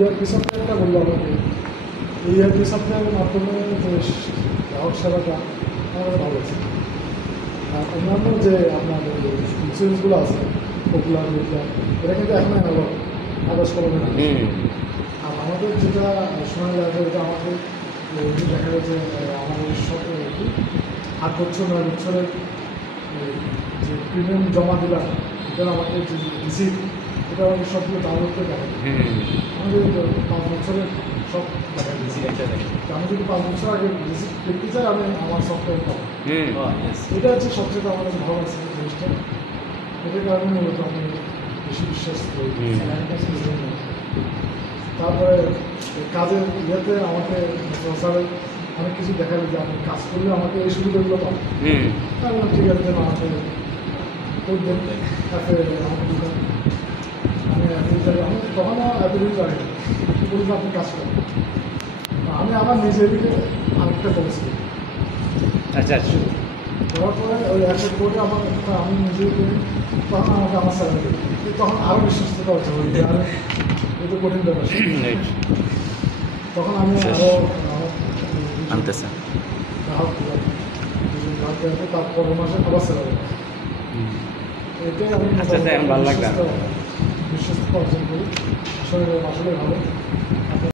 ERP সফটওয়্যারটা বললো আমাকে, এই ERP সফটওয়্যারের মাধ্যমে যে গ্রাহক সেবাটা আমার ভালো আছে। আর অন্যান্য যে আপনার ইন্স্যুরেন্সগুলো আছে পপুলার এটা কিন্তু এখন কাগজ কলমে। আর আমাদের যেটা সময় লাগে এটা আমাদের দেখা গেছে আমাদের সব 8 বছর 9 বছরের যে প্রিমিয়াম জমা দিলাম এটা আমাকে যে রিসিপ্ট এটা আমাকে সবগুলো ডাউনলোড করে দেখা যায়। আমাদের 5 বছরের সব দেখা যাচ্ছে। আমি যদি 5 বছর আগে রিসিপ্ট দেখতে চাই আমি আমার সফটওয়্যার পাবো। এটা হচ্ছে সবচেয়ে আমাদের ভালো লাগছে জিনিসটা। এটার কারণে মূলত আমি বেশি বিশ্বাস করি। তারপরে কাজের ইয়েতে আমাকে স্যারের অনেক কিছু দেখালো যে আপনি কাজ করলে আমাকে এই সুবিধাগুলো পাবেন। আমি ঠিক আছে আমাকে করবেন তাতে আমাকে দিবেন। আমি তখনও এতদিন জানি বলি যে আপনি কাজ করেন। আমি আমার নিজের দিকে আরেকটা পলিসি আচ্ছা আচ্ছা করার পরে ওই একটা কোর্টে আমার আমি নিজেই করি, তখন আমাকে আমার স্যালারি দিই। তখন আরও বিশ্বস্ততা হচ্ছে আর এটা কঠিন ব্যাপার। তখন আমি আরও আনতেছে গ্রাহক গ্রাহক তার পরের মাসে আবার স্যালারি। এটাই আমি ভালো লাগবে বিশ্বস্ততা অর্জন করি। আসলে ভালো।